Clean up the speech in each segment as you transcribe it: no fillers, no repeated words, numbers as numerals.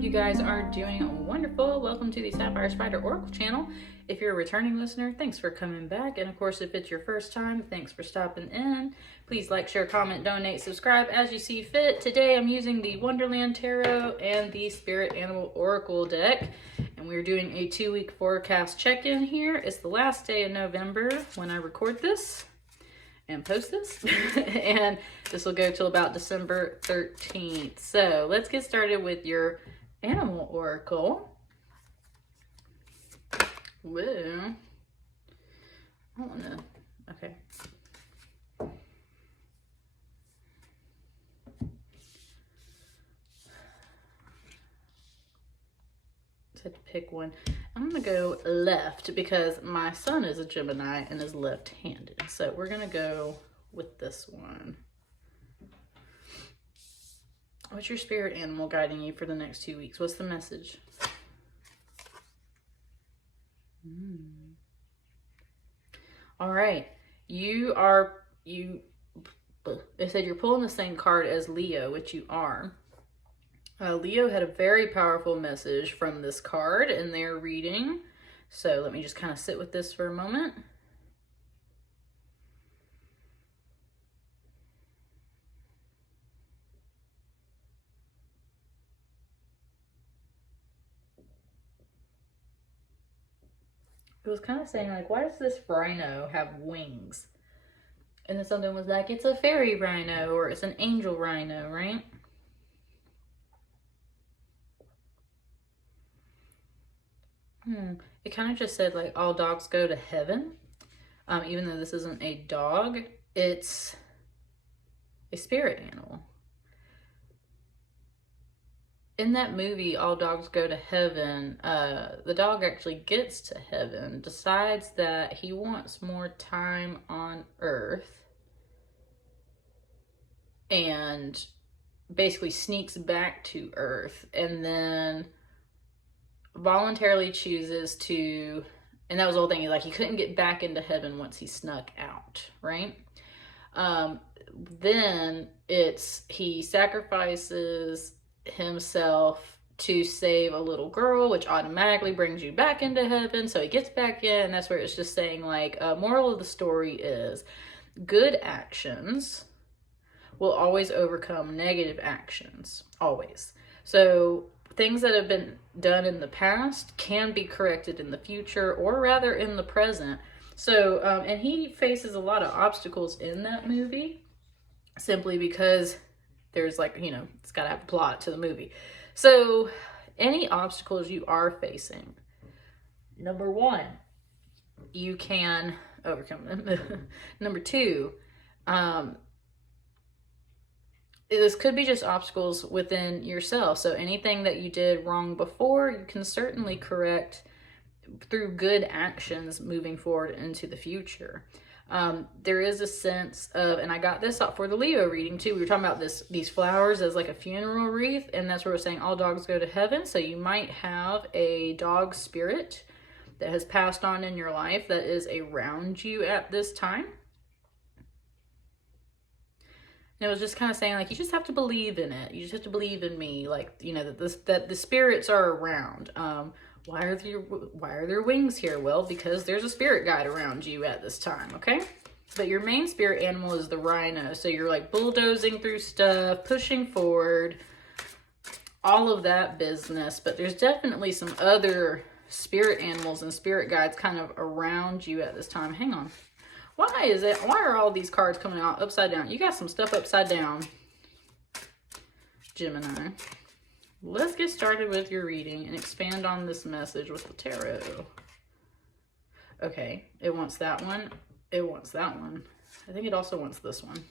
hope you guys are doing wonderful. Welcome to the Sapphire Spider Oracle channel. If you're a returning listener, thanks for coming back. And of course, if it's your first time, thanks for stopping in. Please like, share, comment, donate, subscribe as you see fit. Today I'm using the Wonderland Tarot and the Spirit Animal Oracle deck. And we're doing a 2-week forecast check-in here. It's the last day of November when I record this and post this. And this will go till about December 13th. So let's get started with your animal oracle. Whoa. I don't know. Okay. Had to pick one. I'm gonna go left because my son is a Gemini and is left-handed. So we're gonna go with this one. What's your spirit animal guiding you for the next 2 weeks? What's the message? All right. It said you're pulling the same card as Leo, which you are. Leo had a very powerful message from this card in their reading. So let me just kind of sit with this for a moment. It was kind of saying, like, why does this rhino have wings? And then something was like, it's a fairy rhino or it's an angel rhino, right? It kind of just said, like, all dogs go to heaven. Even though this isn't a dog, it's a spirit animal. In that movie, All Dogs Go to Heaven, the dog actually gets to heaven, decides that he wants more time on Earth, and basically sneaks back to Earth, and then voluntarily chooses to, and that was the whole thing, like, he couldn't get back into heaven once he snuck out, right? Then he sacrifices himself to save a little girl, which automatically brings you back into heaven. So he gets back in, and that's where it's just saying, like, moral of the story is good actions will always overcome negative actions, always. So things that have been done in the past can be corrected in the future, or rather in the present. So, and he faces a lot of obstacles in that movie simply because there's, like, you know, it's got to have a plot to the movie. So any obstacles you are facing, number one, you can overcome them. Number two, this could be just obstacles within yourself. So anything that you did wrong before, you can certainly correct through good actions moving forward into the future. There is a sense of, and I got this up for the Leo reading too. We were talking about these flowers as like a funeral wreath, and that's where we're saying all dogs go to heaven. So you might have a dog spirit that has passed on in your life that is around you at this time. And it was just kind of saying, like, you just have to believe in it. You just have to believe in me, like, you know, that the spirits are around. Why are there wings here? Well, because there's a spirit guide around you at this time, okay? But your main spirit animal is the rhino. So you're, like, bulldozing through stuff, pushing forward, all of that business. But there's definitely some other spirit animals and spirit guides kind of around you at this time. Hang on. Why are all these cards coming out upside down? You got some stuff upside down, Gemini. Let's get started with your reading and expand on this message with the tarot. Okay, it wants that one. It wants that one. I think it also wants this one.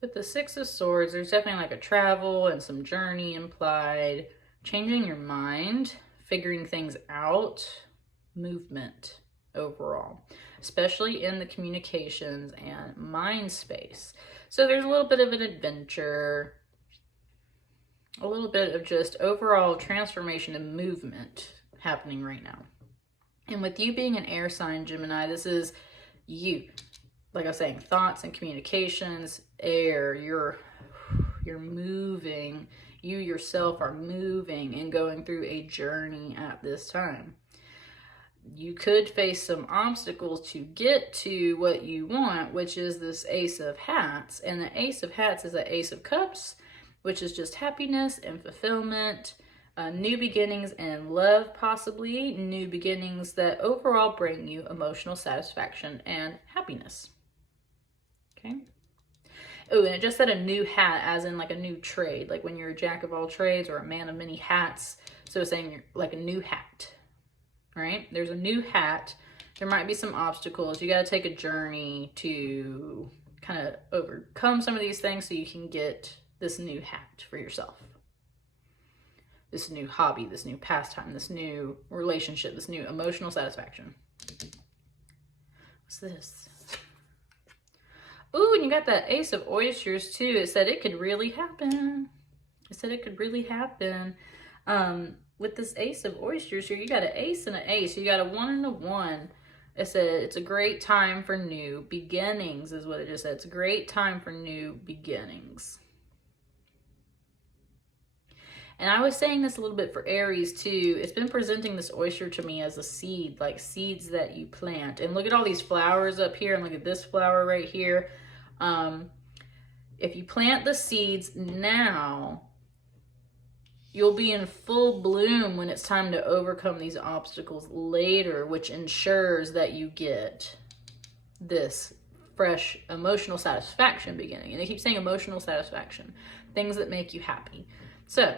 With the Six of Swords, there's definitely like a travel and some journey implied, changing your mind, figuring things out, movement overall. especially in the communications and mind space. So there's a little bit of an adventure, a little bit of just overall transformation and movement happening right now. And with you being an air sign, Gemini, this is you. Like I was saying, thoughts and communications, air, you're moving. You yourself are moving and going through a journey at this time. You could face some obstacles to get to what you want, which is this Ace of Hats. And the Ace of Hats is the Ace of Cups, which is just happiness and fulfillment, new beginnings and love, possibly new beginnings that overall bring you emotional satisfaction and happiness. Okay. Oh, and it just said a new hat, as in like a new trade, like when you're a jack of all trades or a man of many hats. So it's saying you're like a new hat, right? There's a new hat. There might be some obstacles. You got to take a journey to kind of overcome some of these things so you can get this new hat for yourself. This new hobby, this new pastime, this new relationship, this new emotional satisfaction. What's this? Ooh, and you got that Ace of Oysters too. It said it could really happen. It said it could really happen. With this Ace of Oysters here, you got an ace and an ace. You got a 1 and a 1. It said it's a great time for new beginnings is what it just said. It's a great time for new beginnings. And I was saying this a little bit for Aries too. It's been presenting this oyster to me as a seed, like seeds that you plant. And look at all these flowers up here, and look at this flower right here. If you plant the seeds now, you'll be in full bloom when it's time to overcome these obstacles later, which ensures that you get this fresh emotional satisfaction beginning. And they keep saying emotional satisfaction, things that make you happy. So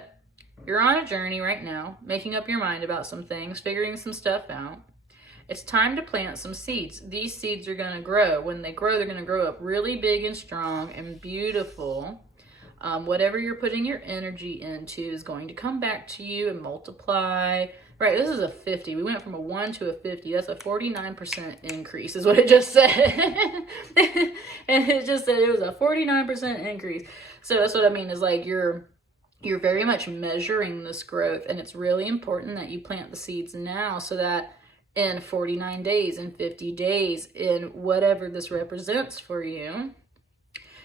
you're on a journey right now, making up your mind about some things, figuring some stuff out. It's time to plant some seeds. These seeds are going to grow. When they grow, they're going to grow up really big and strong and beautiful. Whatever you're putting your energy into is going to come back to you and multiply. Right, this is a 50. We went from a 1 to a 50. That's a 49% increase is what it just said. And it just said it was a 49% increase. So that's what I mean is like you're very much measuring this growth, and it's really important that you plant the seeds now so that in 49 days, in 50 days, in whatever this represents for you,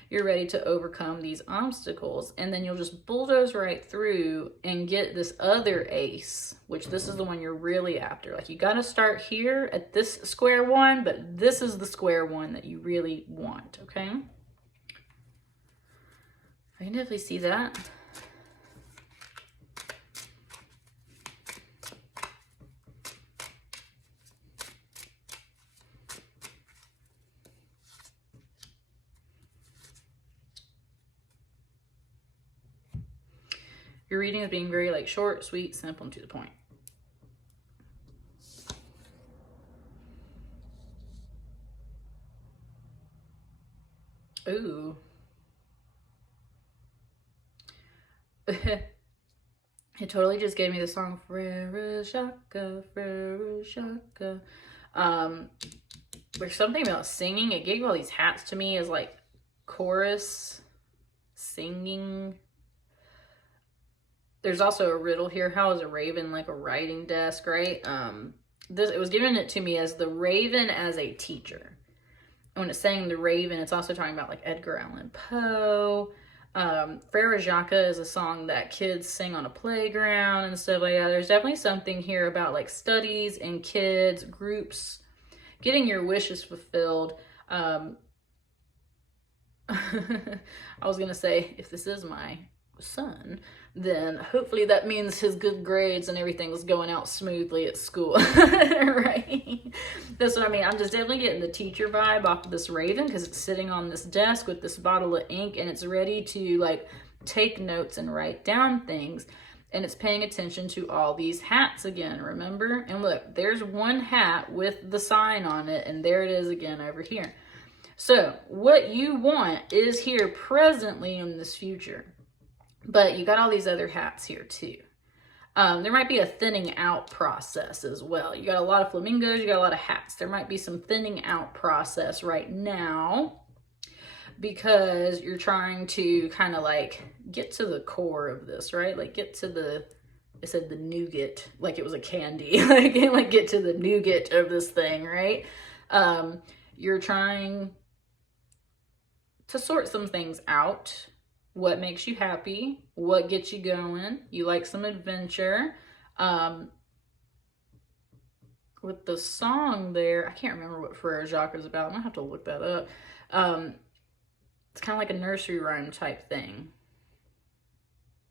you're ready to overcome these obstacles. And then you'll just bulldoze right through and get this other ace, which this is the one you're really after. Like you got to start here at this square one, but this is the square one that you really want, okay? I can definitely see that. Your reading is being very like short, sweet, simple, and to the point. Ooh. It totally just gave me the song Frere Shaka, Frere Shaka. There's something about singing. It gave all these hats to me as like chorus singing. There's also a riddle here. How is a raven like a writing desk, right? It was given it to me as the raven as a teacher. And when it's saying the raven, it's also talking about like Edgar Allan Poe. Frere Jacques is a song that kids sing on a playground and stuff like that. There's definitely something here about like studies and kids, groups, getting your wishes fulfilled. I was going to say, if this is my son, then hopefully that means his good grades and everything was going out smoothly at school. Right? That's what I mean. I'm just definitely getting the teacher vibe off of this raven because it's sitting on this desk with this bottle of ink and it's ready to like take notes and write down things. And it's paying attention to all these hats again, remember? And look, there's one hat with the sign on it, and there it is again over here. So what you want is here presently in this future. But you got all these other hats here too. There might be a thinning out process as well. You got a lot of flamingos, you got a lot of hats. There might be some thinning out process right now because you're trying to kind of like get to the core of this, right? Like get to the, I said the nougat, like it was a candy, like get to the nougat of this thing, right? You're trying to sort some things out. What makes you happy? What gets you going? You like some adventure. With the song there, I can't remember what Frere Jacques is about. I'm gonna have to look that up. It's kind of like a nursery rhyme type thing.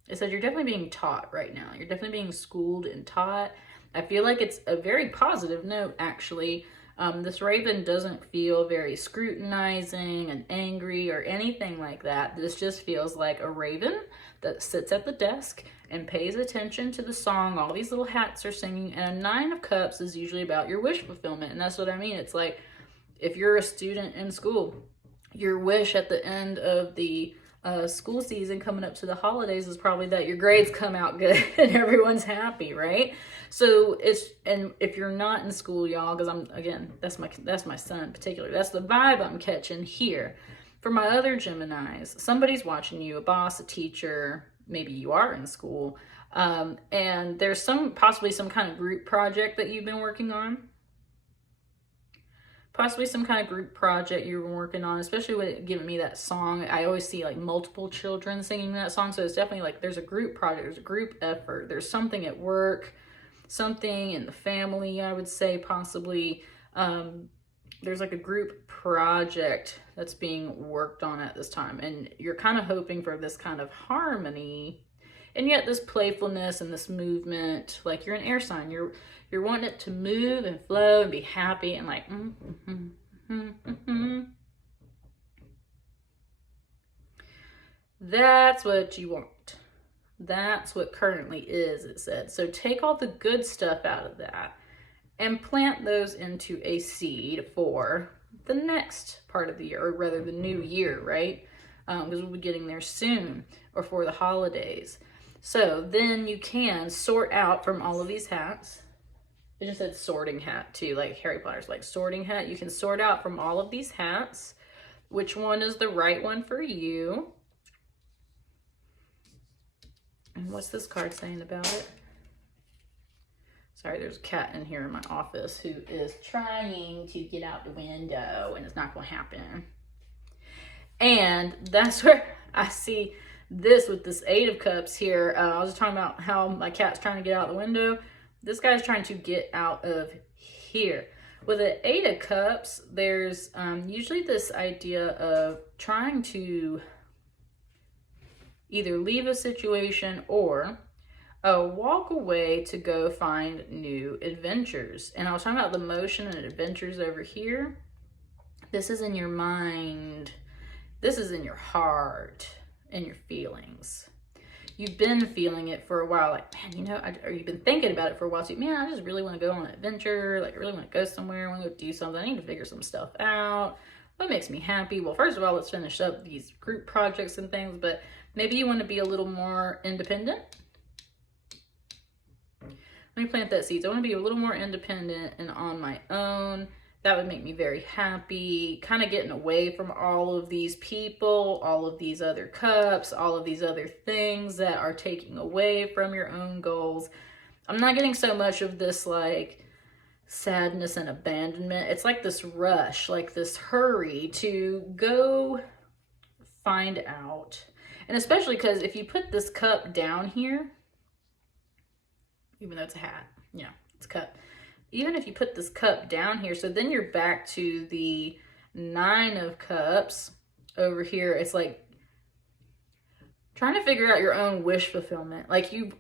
It says you're definitely being taught right now. You're definitely being schooled and taught. I feel like it's a very positive note, actually. This raven doesn't feel very scrutinizing and angry or anything like that. This just feels like a raven that sits at the desk and pays attention to the song all these little hats are singing. And a 9 of Cups is usually about your wish fulfillment. And that's what I mean. It's like if you're a student in school, your wish at the end of the school season coming up to the holidays is probably that your grades come out good and everyone's happy, right? So and if you're not in school, y'all, because that's my son in particular, that's the vibe I'm catching here. For my other Geminis, somebody's watching you, a boss, a teacher, maybe you are in school, and there's possibly some kind of group project that you've been working on. Possibly some kind of group project you've been working on, especially with it giving me that song. I always see like multiple children singing that song. So it's definitely like there's a group project, there's a group effort, there's something at work, something in the family, I would say possibly. There's like a group project that's being worked on at this time. And you're kind of hoping for this kind of harmony and yet this playfulness and this movement. Like you're an air sign. You're wanting it to move and flow and be happy and like, That's what you want. That's what currently is, it said. So take all the good stuff out of that and plant those into a seed for the next part of the year, or rather the new year, right? Because we'll be getting there soon, or for the holidays. So then you can sort out from all of these hats. It just said sorting hat too, like Harry Potter's like sorting hat. You can sort out from all of these hats which one is the right one for you. And what's this card saying about it? Sorry, there's a cat in here in my office who is trying to get out the window and it's not going to happen. And that's where I see this with this 8 of Cups here. I was just talking about how my cat's trying to get out the window. This guy's trying to get out of here. With an 8 of Cups, there's usually this idea of trying to either leave a situation or walk away to go find new adventures. And I was talking about the motion and adventures over here. This is in your mind. This is in your heart and your feelings. You've been feeling it for a while, like, man, you know, or you've been thinking about it for a while too. Man, I just really want to go on an adventure. Like, I really want to go somewhere. I want to go do something. I need to figure some stuff out. What makes me happy? Well, first of all, let's finish up these group projects and things, but maybe you want to be a little more independent. Let me plant that seed. So I want to be a little more independent and on my own. That would make me very happy. Kind of getting away from all of these people, all of these other cups, all of these other things that are taking away from your own goals. I'm not getting so much of this like sadness and abandonment. It's like this rush, like this hurry to go find out. And especially because if you put this cup down here, even though it's a hat, yeah, it's a cup. Even if you put this cup down here, so then you're back to the 9 of Cups over here. It's like trying to figure out your own wish fulfillment. Like you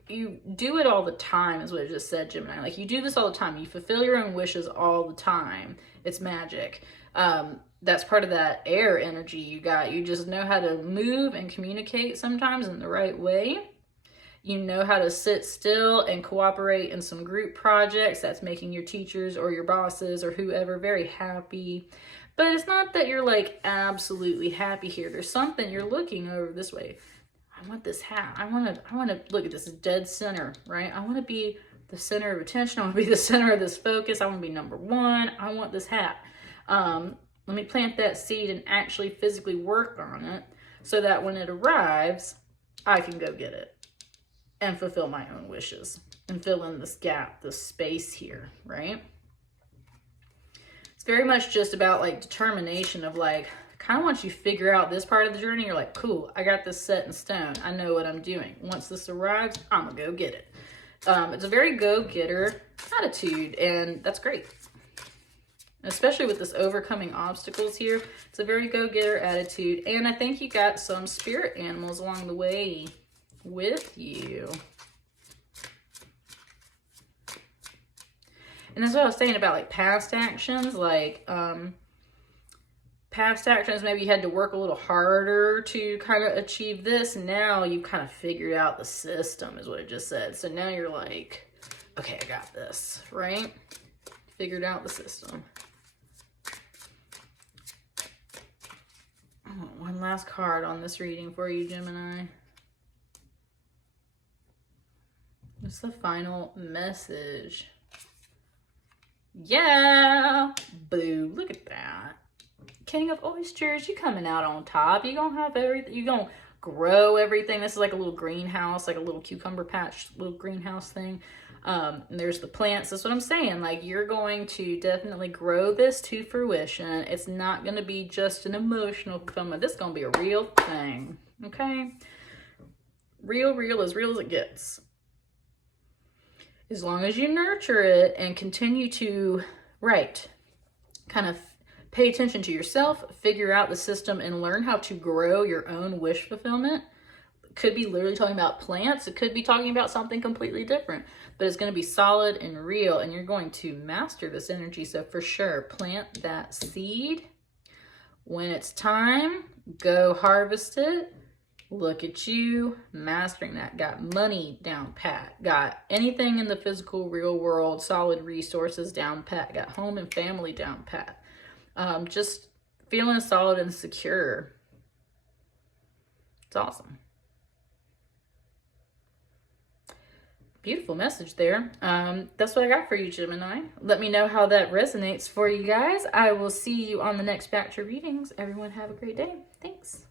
do it all the time is what it just said, Gemini. Like you do this all the time. You fulfill your own wishes all the time. It's magic. That's part of that air energy you got. You just know how to move and communicate sometimes in the right way. You know how to sit still and cooperate in some group projects that's making your teachers or your bosses or whoever very happy. But it's not that you're like absolutely happy here. There's something you're looking over this way. I want this hat. I want to look at this dead center, right? I want to be the center of attention. I want to be the center of this focus. I want to be number one. I want this hat. Let me plant that seed and actually physically work on it so that when it arrives, I can go get it and fulfill my own wishes and fill in this gap, this space here, right? It's very much just about like determination of like, kind of once you figure out this part of the journey, you're like, cool, I got this set in stone. I know what I'm doing. Once this arrives, I'm gonna go get it. It's a very go-getter attitude, and that's great. Especially with this overcoming obstacles here. It's a very go-getter attitude, and I think you got some spirit animals along the way with you. And that's what I was saying about like past actions, like past actions, maybe you had to work a little harder to kind of achieve this. Now you kind of figured out the system is what it just said. So now you're like, okay, I got this, right? Figured out the system. Oh, one last card on this reading for you, Gemini. What's the final message? Yeah, boo, look at that. King of oysters, you coming out on top. You gonna have everything, you gonna grow everything. This is like a little greenhouse, like a little cucumber patch, little greenhouse thing. And there's the plants. That's what I'm saying. Like, you're going to definitely grow this to fruition. It's not gonna be just an emotional fulfillment. This is gonna be a real thing, okay? Real as it gets. As long as you nurture it and continue to, kind of pay attention to yourself, figure out the system, and learn how to grow your own wish fulfillment. It could be literally talking about plants. It could be talking about something completely different. But it's going to be solid and real, and you're going to master this energy. So for sure, plant that seed. When it's time, go harvest it. Look at you, mastering that. Got money down pat. Got anything in the physical, real world, solid resources down pat. Got home and family down pat. Just feeling solid and secure. It's awesome. Beautiful message there. That's what I got for you, Gemini. Let me know how that resonates for you guys. I will see you on the next batch of readings. Everyone have a great day. Thanks.